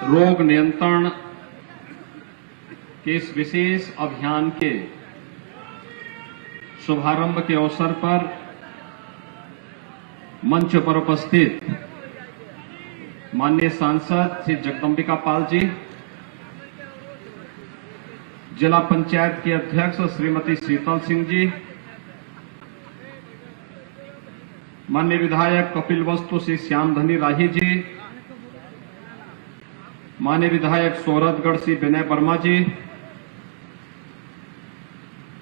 रोग नियंत्रण के इस विशेष अभियान के शुभारंभ के अवसर पर मंच पर उपस्थित माननीय सांसद श्री जगदंबिका पाल जी, जिला पंचायत के अध्यक्ष श्रीमती शीतल सिंह जी, माननीय विधायक कपिल वस्तु श्री श्यामधनी राही जी, माननीय विधायक सोहरतगढ़ श्री विनय वर्मा जी,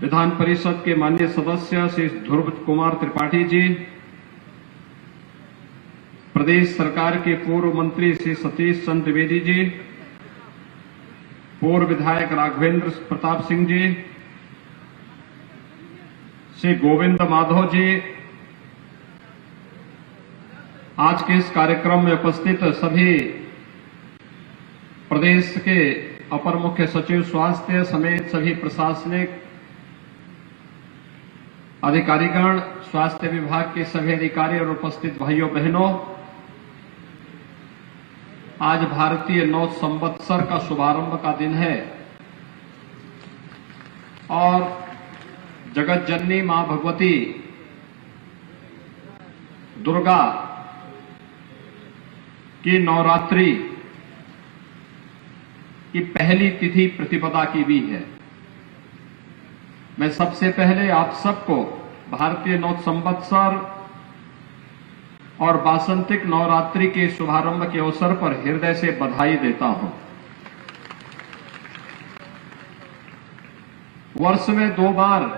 विधान परिषद के माननीय सदस्य श्री ध्रुव कुमार त्रिपाठी जी, प्रदेश सरकार के पूर्व मंत्री श्री सतीश चंद्र द्विवेदी जी, पूर्व विधायक राघवेंद्र प्रताप सिंह जी, श्री गोविंद माधव जी, आज के इस कार्यक्रम में उपस्थित सभी प्रदेश के अपर मुख्य सचिव स्वास्थ्य समेत सभी प्रशासनिक अधिकारीगण, स्वास्थ्य विभाग के सभी अधिकारी और उपस्थित भाइयों बहनों, आज भारतीय नव संवत्सर का शुभारंभ का दिन है और जगत जननी मां भगवती दुर्गा की नवरात्रि की पहली तिथि प्रतिपदा की भी है। मैं सबसे पहले आप सबको भारतीय नव संवत्सर और वासंतिक नवरात्रि के शुभारंभ के अवसर पर हृदय से बधाई देता हूं। वर्ष में 2 बार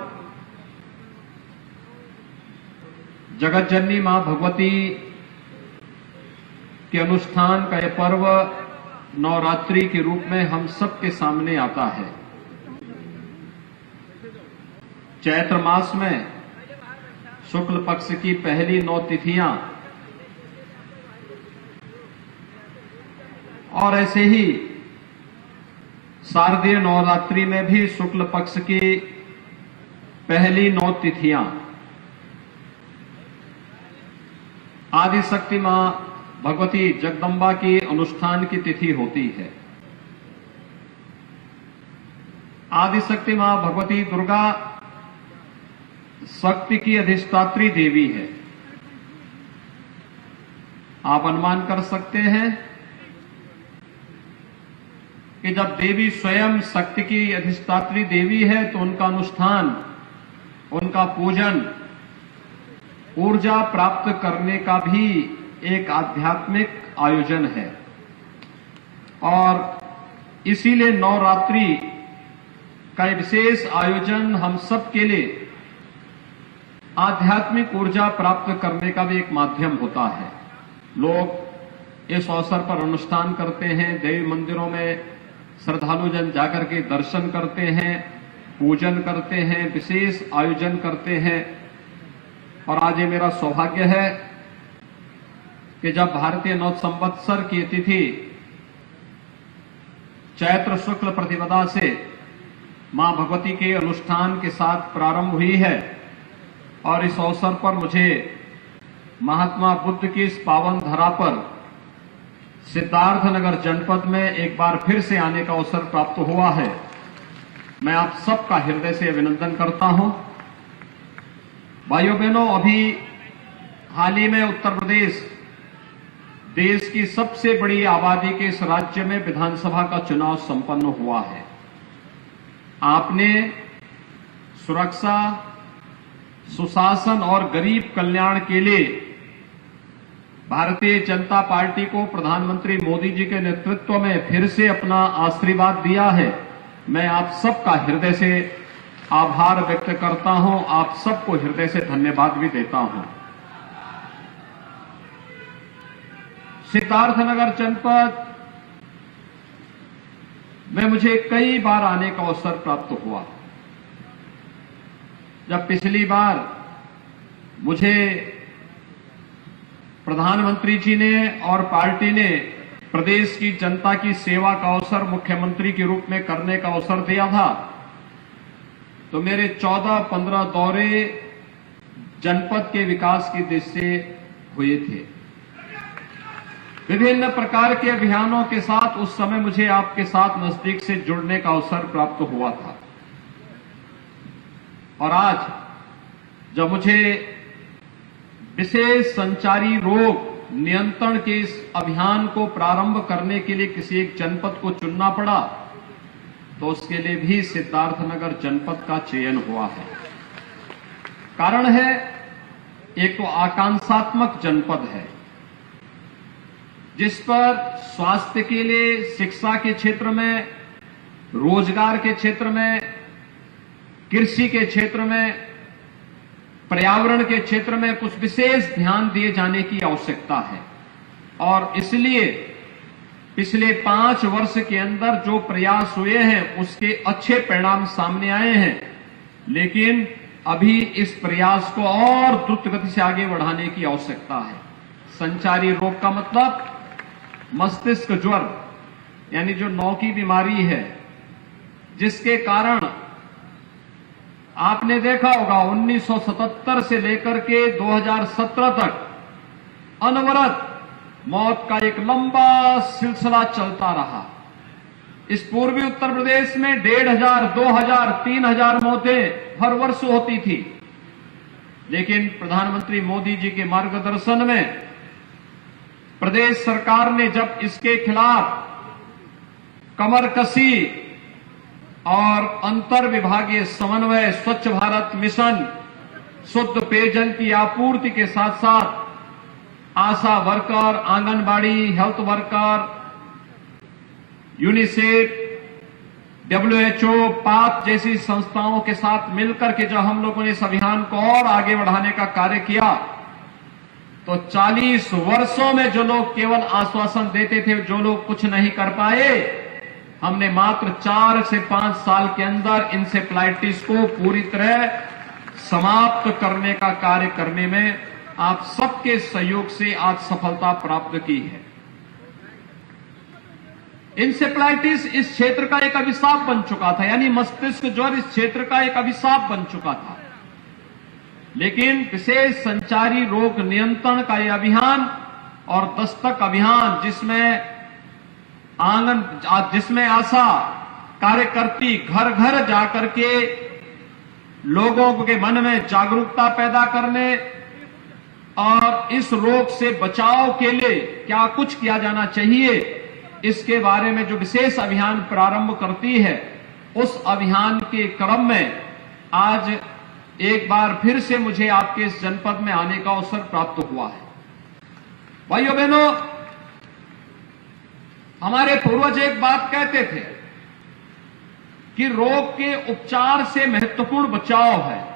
जगत जननी मां भगवती के अनुष्ठान का यह पर्व नवरात्रि के रूप में हम सबके सामने आता है। चैत्र मास में शुक्ल पक्ष की पहली 9 तिथियां और ऐसे ही शारदीय नवरात्रि में भी शुक्ल पक्ष की पहली 9 तिथियां आदि शक्ति मां भगवती जगदम्बा की अनुष्ठान की तिथि होती है। आदि शक्ति मां भगवती दुर्गा शक्ति की अधिष्ठात्री देवी है। आप अनुमान कर सकते हैं कि जब देवी स्वयं शक्ति की अधिष्ठात्री देवी है तो उनका अनुष्ठान, उनका पूजन ऊर्जा प्राप्त करने का भी एक आध्यात्मिक आयोजन है और इसीलिए नवरात्रि का विशेष आयोजन हम सब के लिए आध्यात्मिक ऊर्जा प्राप्त करने का भी एक माध्यम होता है। लोग इस अवसर पर अनुष्ठान करते हैं, देवी मंदिरों में श्रद्धालु जन जाकर के दर्शन करते हैं, पूजन करते हैं, विशेष आयोजन करते हैं। और आज ये मेरा सौभाग्य है कि जब भारतीय नव संवत्सर की तिथि चैत्र शुक्ल प्रतिपदा से मां भगवती के अनुष्ठान के साथ प्रारंभ हुई है और इस अवसर पर मुझे महात्मा बुद्ध की इस पावन धरा पर सिद्धार्थनगर जनपद में एक बार फिर से आने का अवसर प्राप्त हुआ है। मैं आप सबका हृदय से अभिनंदन करता हूं। भाइयों बहनों, अभी हाल ही में उत्तर प्रदेश देश की सबसे बड़ी आबादी के इस राज्य में विधानसभा का चुनाव संपन्न हुआ है। आपने सुरक्षा, सुशासन और गरीब कल्याण के लिए भारतीय जनता पार्टी को प्रधानमंत्री मोदी जी के नेतृत्व में फिर से अपना आशीर्वाद दिया है। मैं आप सबका हृदय से आभार व्यक्त करता हूं, आप सबको हृदय से धन्यवाद भी देता हूं। सिद्धार्थनगर जनपद में मुझे कई बार आने का अवसर प्राप्त हुआ। जब पिछली बार मुझे प्रधानमंत्री जी ने और पार्टी ने प्रदेश की जनता की सेवा का अवसर मुख्यमंत्री के रूप में करने का अवसर दिया था, तो मेरे 14-15 दौरे जनपद के विकास की दृष्टि से हुए थे। विभिन्न प्रकार के अभियानों के साथ उस समय मुझे आपके साथ नजदीक से जुड़ने का अवसर प्राप्त हुआ था। और आज जब मुझे विशेष संचारी रोग नियंत्रण के इस अभियान को प्रारंभ करने के लिए किसी एक जनपद को चुनना पड़ा, तो उसके लिए भी सिद्धार्थनगर जनपद का चयन हुआ है। कारण है, एक तो आकांक्षात्मक जनपद है, जिस पर स्वास्थ्य के लिए, शिक्षा के क्षेत्र में, रोजगार के क्षेत्र में, कृषि के क्षेत्र में, पर्यावरण के क्षेत्र में कुछ विशेष ध्यान दिए जाने की आवश्यकता है। और इसलिए पिछले 5 वर्ष के अंदर जो प्रयास हुए हैं उसके अच्छे परिणाम सामने आए हैं, लेकिन अभी इस प्रयास को और द्रुत गति से आगे बढ़ाने की आवश्यकता है। संचारी रोग का मतलब मस्तिष्क ज्वर, यानी जो नौ की बीमारी है, जिसके कारण आपने देखा होगा 1977 से लेकर के 2017 तक अनवरत मौत का एक लंबा सिलसिला चलता रहा। इस पूर्वी उत्तर प्रदेश में 1,500, 2,000, 3,000 मौतें हर वर्ष होती थी, लेकिन प्रधानमंत्री मोदी जी के मार्गदर्शन में प्रदेश सरकार ने जब इसके खिलाफ कमर कसी और अंतर विभागीय समन्वय, स्वच्छ भारत मिशन, शुद्ध पेयजल की आपूर्ति के साथ साथ ASHA worker, anganwadi, health worker, UNICEF, WHO, पाक जैसी संस्थाओं के साथ मिलकर के जब हम लोगों ने इस अभियान को और आगे बढ़ाने का कार्य किया, तो 40 वर्षों में जो लोग केवल आश्वासन देते थे, जो लोग कुछ नहीं कर पाए, हमने मात्र 4 से 5 साल के अंदर इंसेफ्लाइटिस को पूरी तरह समाप्त करने का कार्य करने में आप सबके सहयोग से आज सफलता प्राप्त की है। इंसेफ्लाइटिस इस क्षेत्र का एक अभिशाप बन चुका था, यानी मस्तिष्क ज्वर इस क्षेत्र का एक अभिशाप बन चुका था। लेकिन विशेष संचारी रोग नियंत्रण का यह अभियान और दस्तक अभियान, जिसमें आशा कार्यकर्ती घर घर जाकर के लोगों के मन में जागरूकता पैदा करने और इस रोग से बचाव के लिए क्या कुछ किया जाना चाहिए, इसके बारे में जो विशेष अभियान प्रारंभ करती है, उस अभियान के क्रम में आज एक बार फिर से मुझे आपके इस जनपद में आने का अवसर प्राप्त हुआ है। भाइयों बहनों, हमारे पूर्वज एक बात कहते थे कि रोग के उपचार से महत्वपूर्ण बचाव है।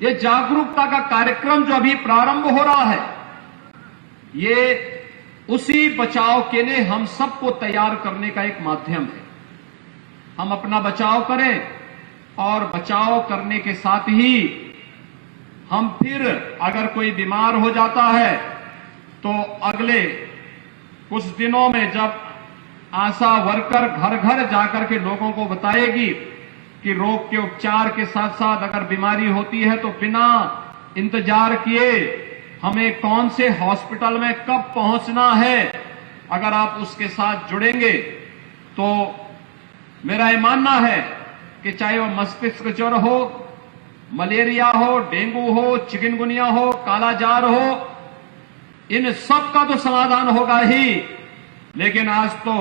ये जागरूकता का कार्यक्रम जो अभी प्रारंभ हो रहा है, ये उसी बचाव के लिए हम सबको तैयार करने का एक माध्यम है। हम अपना बचाव करें और बचाव करने के साथ ही हम फिर अगर कोई बीमार हो जाता है तो अगले कुछ दिनों में जब आशा वर्कर घर घर जाकर के लोगों को बताएगी कि रोग के उपचार के साथ साथ अगर बीमारी होती है तो बिना इंतजार किए हमें कौन से हॉस्पिटल में कब पहुंचना है, अगर आप उसके साथ जुड़ेंगे तो मेरा ये मानना है कि चाहे वो मस्तिष्क ज्वर हो, मलेरिया हो, डेंगू हो, चिकनगुनिया हो, कालाजार हो, इन सब का तो समाधान होगा ही। लेकिन आज तो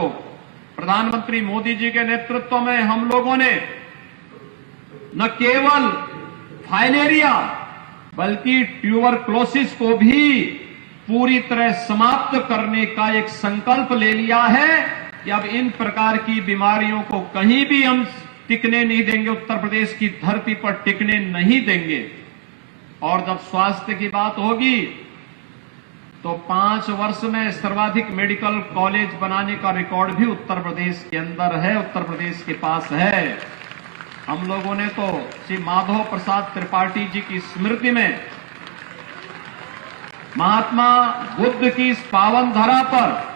प्रधानमंत्री मोदी जी के नेतृत्व में हम लोगों ने न केवल फाइलेरिया बल्कि ट्यूबरक्लोसिस को भी पूरी तरह समाप्त करने का एक संकल्प ले लिया है कि अब इन प्रकार की बीमारियों को कहीं भी हम टिकने नहीं देंगे, उत्तर प्रदेश की धरती पर टिकने नहीं देंगे। और जब स्वास्थ्य की बात होगी तो 5 वर्ष में सर्वाधिक मेडिकल कॉलेज बनाने का रिकॉर्ड भी उत्तर प्रदेश के अंदर है, उत्तर प्रदेश के पास है। हम लोगों ने तो श्री माधव प्रसाद त्रिपाठी जी की स्मृति में महात्मा बुद्ध की इस पावन धरा पर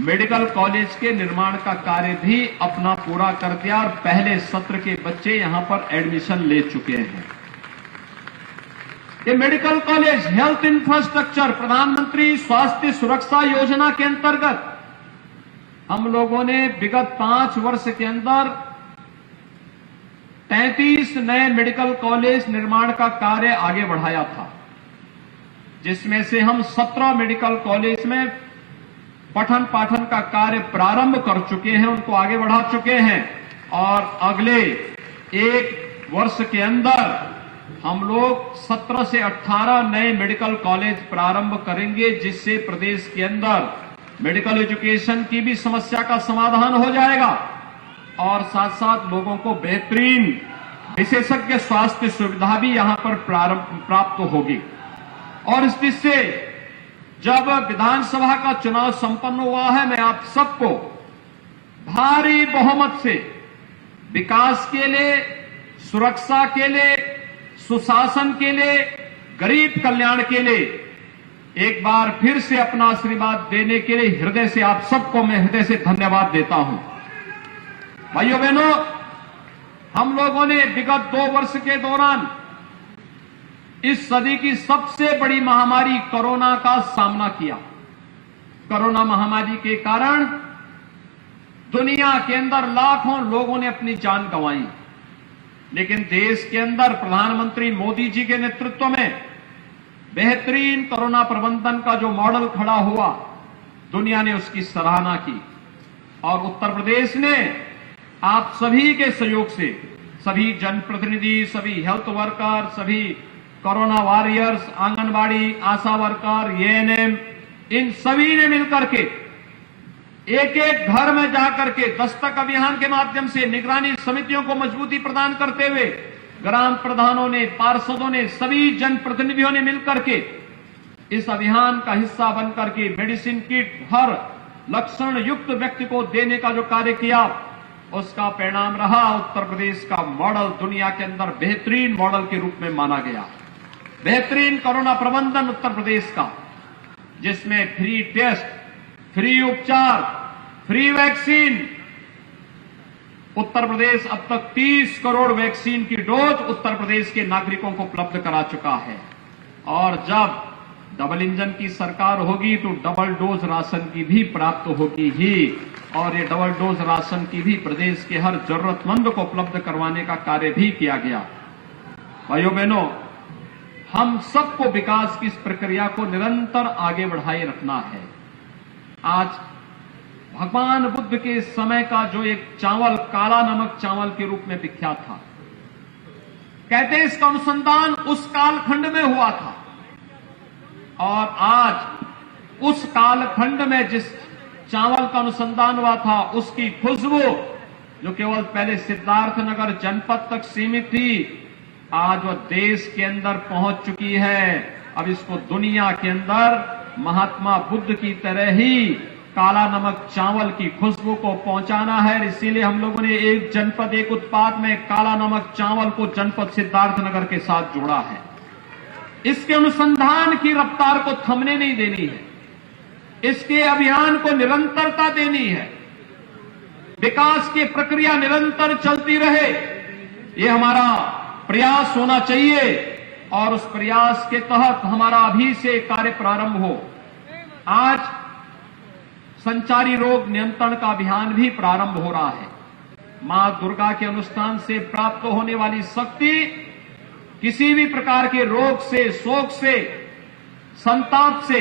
मेडिकल कॉलेज के निर्माण का कार्य भी अपना पूरा कर दिया और पहले सत्र के बच्चे यहां पर एडमिशन ले चुके हैं। ये मेडिकल कॉलेज हेल्थ इंफ्रास्ट्रक्चर प्रधानमंत्री स्वास्थ्य सुरक्षा योजना के अंतर्गत हम लोगों ने विगत 5 वर्ष के अंदर 33 नए मेडिकल कॉलेज निर्माण का कार्य आगे बढ़ाया था, जिसमें से हम 17 मेडिकल कॉलेज में पठन पाठन का कार्य प्रारंभ कर चुके हैं, उनको आगे बढ़ा चुके हैं और अगले 1 वर्ष के अंदर हम लोग 17 से 18 नए मेडिकल कॉलेज प्रारंभ करेंगे, जिससे प्रदेश के अंदर मेडिकल एजुकेशन की भी समस्या का समाधान हो जाएगा और साथ साथ लोगों को बेहतरीन विशेषज्ञ स्वास्थ्य सुविधा भी यहां पर प्राप्त होगी। और इस दृष्टि से जब विधानसभा का चुनाव संपन्न हुआ है, मैं आप सबको भारी बहुमत से विकास के लिए, सुरक्षा के लिए, सुशासन के लिए, गरीब कल्याण के लिए एक बार फिर से अपना आशीर्वाद देने के लिए हृदय से आप सबको मैं हृदय से धन्यवाद देता हूं। भाइयों बहनों, हम लोगों ने विगत 2 वर्ष के दौरान इस सदी की सबसे बड़ी महामारी कोरोना का सामना किया। कोरोना महामारी के कारण दुनिया के अंदर लाखों लोगों ने अपनी जान गंवाई, लेकिन देश के अंदर प्रधानमंत्री मोदी जी के नेतृत्व में बेहतरीन कोरोना प्रबंधन का जो मॉडल खड़ा हुआ, दुनिया ने उसकी सराहना की और उत्तर प्रदेश ने आप सभी के सहयोग से, सभी जनप्रतिनिधि, सभी हेल्थ वर्कर, सभी कोरोना वॉरियर्स, आंगनबाड़ी, आशा वर्कर, एएनएम, इन सभी ने मिलकर के एक एक घर में जाकर के दस्तक अभियान के माध्यम से निगरानी समितियों को मजबूती प्रदान करते हुए ग्राम प्रधानों ने, पार्षदों ने, सभी जनप्रतिनिधियों ने मिलकर के इस अभियान का हिस्सा बनकर के मेडिसिन किट हर लक्षण युक्त व्यक्ति को देने का जो कार्य किया, उसका परिणाम रहा उत्तर प्रदेश का मॉडल दुनिया के अंदर बेहतरीन मॉडल के रूप में माना गया। बेहतरीन कोरोना प्रबंधन उत्तर प्रदेश का, जिसमें फ्री टेस्ट, फ्री उपचार, फ्री वैक्सीन, उत्तर प्रदेश अब तक 30 करोड़ वैक्सीन की डोज उत्तर प्रदेश के नागरिकों को उपलब्ध करा चुका है। और जब डबल इंजन की सरकार होगी तो डबल डोज राशन की भी प्राप्त होगी ही, और ये डबल डोज राशन की भी प्रदेश के हर जरूरतमंद को उपलब्ध करवाने का कार्य भी किया गया। भाइयों बहनों, हम सबको विकास की इस प्रक्रिया को निरंतर आगे बढ़ाए रखना है। आज भगवान बुद्ध के समय का जो एक चावल काला नमक चावल के रूप में विख्यात था, कहते हैं इसका अनुसंधान उस कालखंड में हुआ था और आज उस कालखंड में जिस चावल का अनुसंधान हुआ था, उसकी खुशबू जो केवल पहले सिद्धार्थनगर जनपद तक सीमित थी, आज वह देश के अंदर पहुंच चुकी है। अब इसको दुनिया के अंदर महात्मा बुद्ध की तरह ही काला नमक चावल की खुशबू को पहुंचाना है। इसीलिए हम लोगों ने एक जनपद एक उत्पाद में काला नमक चावल को जनपद सिद्धार्थनगर के साथ जोड़ा है। इसके अनुसंधान की रफ्तार को थमने नहीं देनी है, इसके अभियान को निरंतरता देनी है, विकास की प्रक्रिया निरंतर चलती रहे, ये हमारा प्रयास होना चाहिए और उस प्रयास के तहत हमारा अभी से कार्य प्रारंभ हो। आज संचारी रोग नियंत्रण का अभियान भी प्रारंभ हो रहा है। मां दुर्गा के अनुष्ठान से प्राप्त होने वाली शक्ति किसी भी प्रकार के रोग से, शोक से, संताप से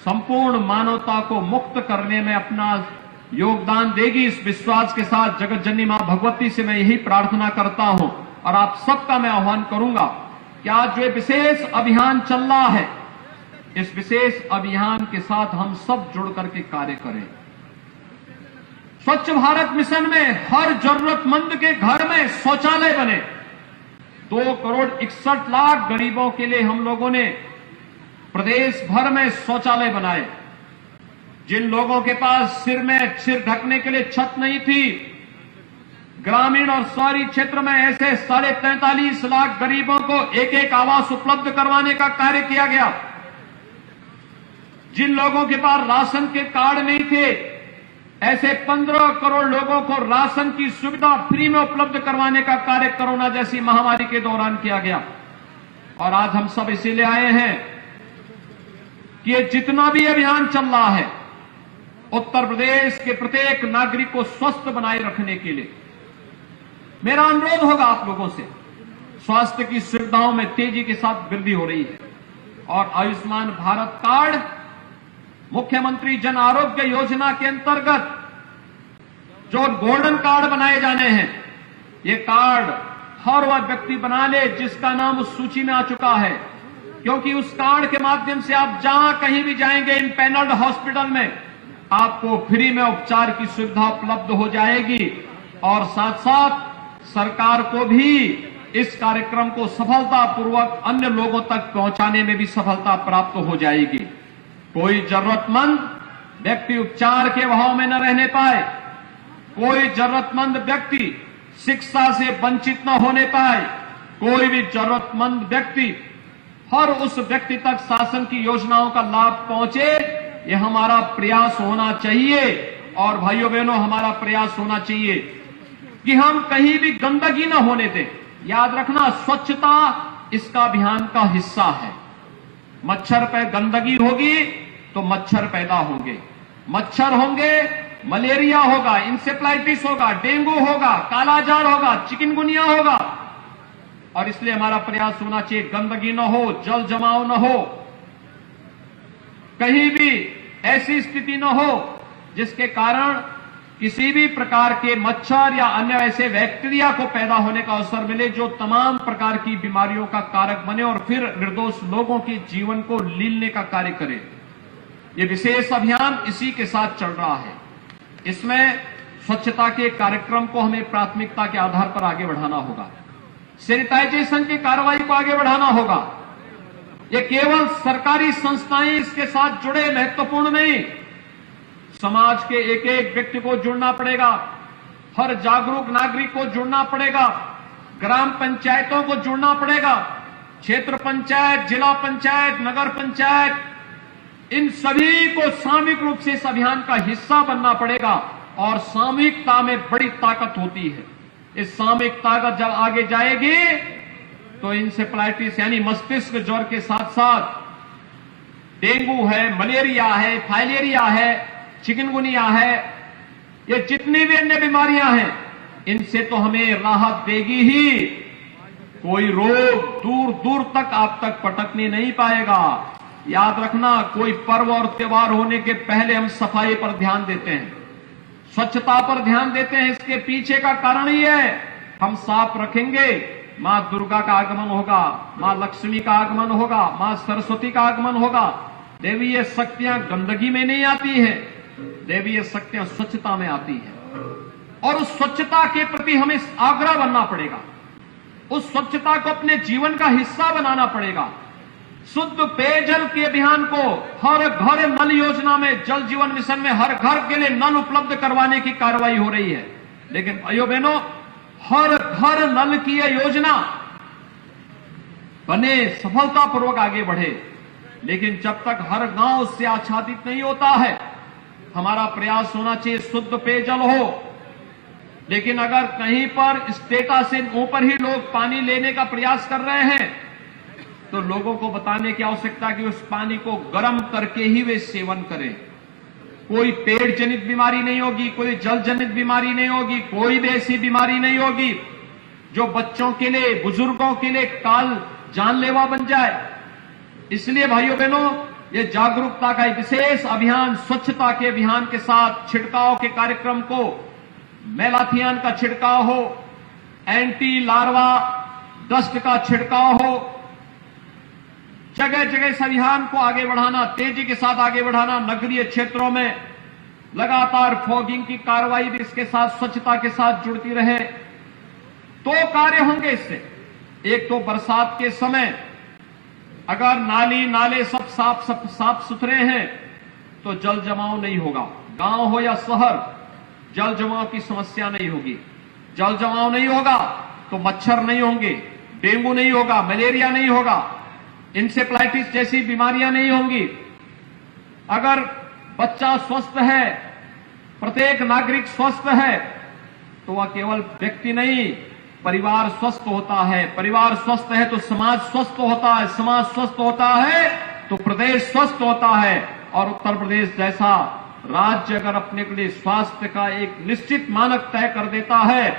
संपूर्ण मानवता को मुक्त करने में अपना योगदान देगी। इस विश्वास के साथ जगत जननी मां भगवती से मैं यही प्रार्थना करता हूं और आप सबका मैं आह्वान करूंगा कि आज जो विशेष अभियान चल रहा है, इस विशेष अभियान के साथ हम सब जुड़ करके कार्य करें। स्वच्छ भारत मिशन में हर जरूरतमंद के घर में शौचालय बने। 2 करोड़ 61 लाख गरीबों के लिए हम लोगों ने प्रदेश भर में शौचालय बनाए। जिन लोगों के पास सिर ढकने के लिए छत नहीं थी, ग्रामीण और शहरी क्षेत्र में ऐसे 43.5 लाख गरीबों को एक एक आवास उपलब्ध करवाने का कार्य किया गया। जिन लोगों के पास राशन के कार्ड नहीं थे, ऐसे 15 करोड़ लोगों को राशन की सुविधा फ्री में उपलब्ध करवाने का कार्य कोरोना जैसी महामारी के दौरान किया गया। और आज हम सब इसीलिए आए हैं कि ये जितना भी अभियान चल रहा है उत्तर प्रदेश के प्रत्येक नागरिक को स्वस्थ बनाए रखने के लिए मेरा अनुरोध होगा आप लोगों से। स्वास्थ्य की सुविधाओं में तेजी के साथ वृद्धि हो रही है और आयुष्मान भारत कार्ड, मुख्यमंत्री जन आरोग्य योजना के अंतर्गत जो गोल्डन कार्ड बनाए जाने हैं, ये कार्ड हर वह व्यक्ति बना ले जिसका नाम उस सूची में आ चुका है, क्योंकि उस कार्ड के माध्यम से आप जहां कहीं भी जाएंगे इन पैनल्ड हॉस्पिटल में आपको फ्री में उपचार की सुविधा उपलब्ध हो जाएगी और साथ साथ सरकार को भी इस कार्यक्रम को सफलतापूर्वक अन्य लोगों तक पहुंचाने में भी सफलता प्राप्त हो जाएगी। कोई जरूरतमंद व्यक्ति उपचार के अभाव में न रहने पाए, कोई जरूरतमंद व्यक्ति शिक्षा से वंचित न होने पाए, कोई भी जरूरतमंद व्यक्ति हर उस व्यक्ति तक शासन की योजनाओं का लाभ पहुंचे, ये हमारा प्रयास होना चाहिए। और भाइयों बहनों, हमारा प्रयास होना चाहिए कि हम कहीं भी गंदगी न होने दें। याद रखना, स्वच्छता इसका अभियान का हिस्सा है। मच्छर पे गंदगी होगी तो मच्छर पैदा होंगे, मच्छर होंगे, मलेरिया होगा, इंसेफ्लाइटिस होगा, डेंगू होगा, कालाजार होगा, चिकनगुनिया होगा। और इसलिए हमारा प्रयास होना चाहिए गंदगी न हो, जल जमाव न हो, कहीं भी ऐसी स्थिति न हो जिसके कारण किसी भी प्रकार के मच्छर या अन्य ऐसे बैक्टीरिया को पैदा होने का अवसर मिले जो तमाम प्रकार की बीमारियों का कारक बने और फिर निर्दोष लोगों के जीवन को लीलने का कार्य करे। ये विशेष अभियान इसी के साथ चल रहा है। इसमें स्वच्छता के कार्यक्रम को हमें प्राथमिकता के आधार पर आगे बढ़ाना होगा, सैनिटाइजेशन की कार्रवाई को आगे बढ़ाना होगा। ये केवल सरकारी संस्थाएं इसके साथ जुड़े महत्वपूर्ण नहीं, समाज के एक एक व्यक्ति को जुड़ना पड़ेगा, हर जागरूक नागरिक को जुड़ना पड़ेगा, ग्राम पंचायतों को जुड़ना पड़ेगा, क्षेत्र पंचायत, जिला पंचायत, नगर पंचायत, इन सभी को सामूहिक रूप से इस अभियान का हिस्सा बनना पड़ेगा। और सामूहिकता में बड़ी ताकत होती है। इस सामूहिक ताकत जब आगे जाएगी तो इंसेफ्लाइटिस यानी मस्तिष्क ज्वर के साथ साथ डेंगू है, मलेरिया है, फाइलेरिया है, चिकनगुनिया है, ये जितनी भी अन्य बीमारियां हैं, इनसे तो हमें राहत देगी ही। कोई रोग दूर दूर तक आप तक पटकने नहीं पाएगा। याद रखना, कोई पर्व और त्योहार होने के पहले हम सफाई पर ध्यान देते हैं, स्वच्छता पर ध्यान देते हैं। इसके पीछे का कारण ही है, हम साफ रखेंगे, मां दुर्गा का आगमन होगा, मां लक्ष्मी का आगमन होगा, मां सरस्वती का आगमन होगा। देवीय शक्तियां गंदगी में नहीं आती है, देवीय शक्तियां स्वच्छता में आती है। और उस स्वच्छता के प्रति हमें आग्रह बनना पड़ेगा, उस स्वच्छता को अपने जीवन का हिस्सा बनाना पड़ेगा। शुद्ध पेयजल के अभियान को हर घर नल योजना में, जल जीवन मिशन में हर घर के लिए नल उपलब्ध करवाने की कार्रवाई हो रही है। लेकिन भाइयों बहनों, हर घर नल की यह योजना बने, सफलतापूर्वक आगे बढ़े, लेकिन जब तक हर गांव उससे आच्छादित नहीं होता है, हमारा प्रयास होना चाहिए शुद्ध पेयजल हो। लेकिन अगर कहीं पर स्टेटस से ऊपर ही लोग पानी लेने का प्रयास कर रहे हैं तो लोगों को बताने की आवश्यकता कि उस पानी को गर्म करके ही वे सेवन करें। कोई पेट जनित बीमारी नहीं होगी, कोई जल जनित बीमारी नहीं होगी, कोई भी ऐसी बीमारी नहीं होगी जो बच्चों के लिए, बुजुर्गों के लिए काल जानलेवा बन जाए। इसलिए भाइयों बहनों, ये जागरूकता का एक विशेष अभियान, स्वच्छता के अभियान के साथ छिड़काव के कार्यक्रम को, मेलाथियन का छिड़काव हो, एंटी लार्वा डस्ट का छिड़काव हो, जगह जगह इस अभियान को आगे बढ़ाना, तेजी के साथ आगे बढ़ाना। नगरीय क्षेत्रों में लगातार फॉगिंग की कार्रवाई भी इसके साथ, स्वच्छता के साथ जुड़ती रहे। दो कार्य होंगे इससे। एक तो बरसात के समय अगर नाली नाले सब साफ सुथरे हैं तो जल जमाव नहीं होगा। गांव हो या शहर, जल जमाव की समस्या नहीं होगी। जल जमाव नहीं होगा तो मच्छर नहीं होंगे, डेंगू नहीं होगा, मलेरिया नहीं होगा, इंसेफ्लाइटिस जैसी बीमारियां नहीं होंगी। अगर बच्चा स्वस्थ है, प्रत्येक नागरिक स्वस्थ है, तो वह केवल व्यक्ति नहीं, परिवार स्वस्थ होता है, परिवार स्वस्थ है तो समाज स्वस्थ होता है, समाज स्वस्थ होता है तो प्रदेश स्वस्थ होता है। और उत्तर प्रदेश जैसा राज्य अगर अपने के लिए स्वास्थ्य का एक निश्चित मानक तय कर देता है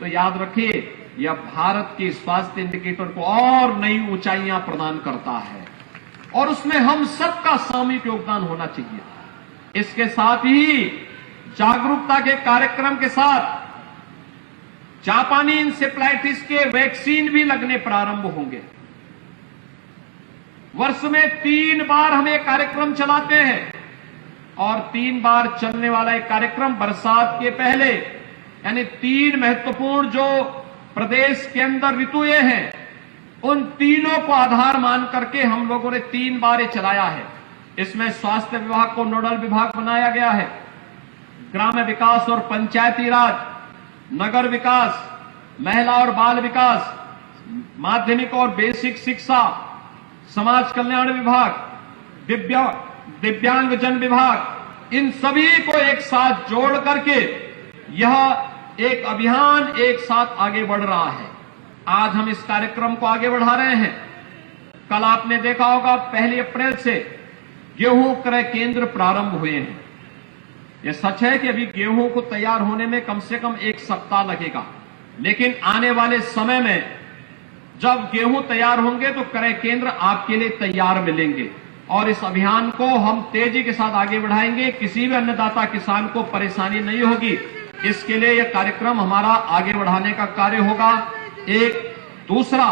तो याद रखिए, यह भारत की स्वास्थ्य इंडिकेटर को और नई ऊंचाइयां प्रदान करता है और उसमें हम सबका सामूहिक योगदान होना चाहिए। इसके साथ ही जागरूकता के कार्यक्रम के साथ जापानी इंसेफ्लाइटिस के वैक्सीन भी लगने प्रारंभ होंगे। वर्ष में 3 बार हम एक कार्यक्रम चलाते हैं और 3 बार चलने वाला एक कार्यक्रम बरसात के पहले, यानी 3 महत्वपूर्ण जो प्रदेश के अंदर ऋतुएं हैं, उन तीनों को आधार मान करके हम लोगों ने 3 बार ये चलाया है। इसमें स्वास्थ्य विभाग को नोडल विभाग बनाया गया है, ग्राम्य विकास और पंचायती राज, नगर विकास, महिला और बाल विकास, माध्यमिक और बेसिक शिक्षा, समाज कल्याण विभाग, दिव्यांगजन विभाग, इन सभी को एक साथ जोड़ करके यह एक अभियान एक साथ आगे बढ़ रहा है। आज हम इस कार्यक्रम को आगे बढ़ा रहे हैं। कल आपने देखा होगा 1 अप्रैल से गेहूं क्रय केंद्र प्रारंभ हुए हैं। यह सच है कि अभी गेहूं को तैयार होने में कम से कम 1 सप्ताह लगेगा, लेकिन आने वाले समय में जब गेहूं तैयार होंगे तो क्रय केंद्र आपके लिए तैयार मिलेंगे और इस अभियान को हम तेजी के साथ आगे बढ़ाएंगे। किसी भी अन्नदाता किसान को परेशानी नहीं होगी। इसके लिए यह कार्यक्रम हमारा आगे बढ़ाने का कार्य होगा। एक दूसरा,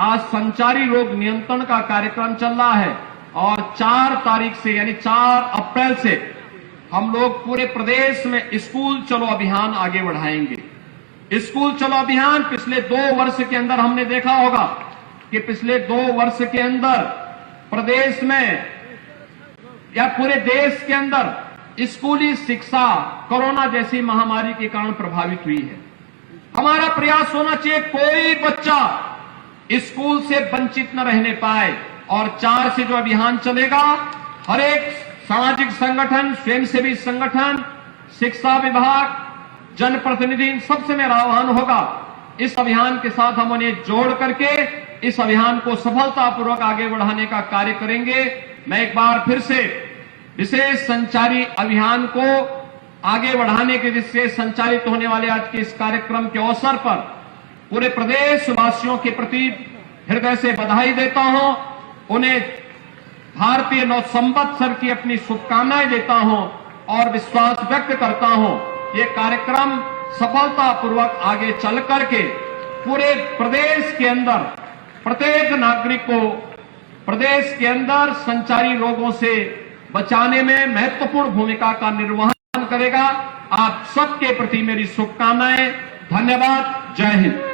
आज संचारी रोग नियंत्रण का कार्यक्रम चल रहा है और 4 तारीख से यानी 4 अप्रैल से हम लोग पूरे प्रदेश में स्कूल चलो अभियान आगे बढ़ाएंगे। स्कूल चलो अभियान पिछले 2 वर्ष के अंदर हमने देखा होगा कि पिछले 2 वर्ष के अंदर प्रदेश में या पूरे देश के अंदर स्कूली शिक्षा कोरोना जैसी महामारी के कारण प्रभावित हुई है। हमारा प्रयास होना चाहिए कोई बच्चा स्कूल से वंचित न रहने पाए और 4 से जो अभियान चलेगा, हर एक सामाजिक संगठन, स्वयंसेवी संगठन, शिक्षा विभाग, जनप्रतिनिधि, इन सबसे मेरा आह्वान होगा, इस अभियान के साथ हम उन्हें जोड़ करके इस अभियान को सफलतापूर्वक आगे बढ़ाने का कार्य करेंगे। मैं एक बार फिर से विशेष संचारी अभियान को आगे बढ़ाने के जिससे संचालित होने वाले आज के इस कार्यक्रम के अवसर पर पूरे प्रदेश वासियों के प्रति हृदय से बधाई देता हूं। उन्हें भारतीय नव संवत्सर की अपनी शुभकामनाएं देता हूं और विश्वास व्यक्त करता हूं ये कार्यक्रम सफलतापूर्वक आगे चल करके पूरे प्रदेश के अंदर प्रत्येक नागरिक को प्रदेश के अंदर संचारी रोगों से बचाने में महत्वपूर्ण भूमिका का निर्वहन करेगा। आप सबके प्रति मेरी शुभकामनाएं। धन्यवाद। जय हिंद।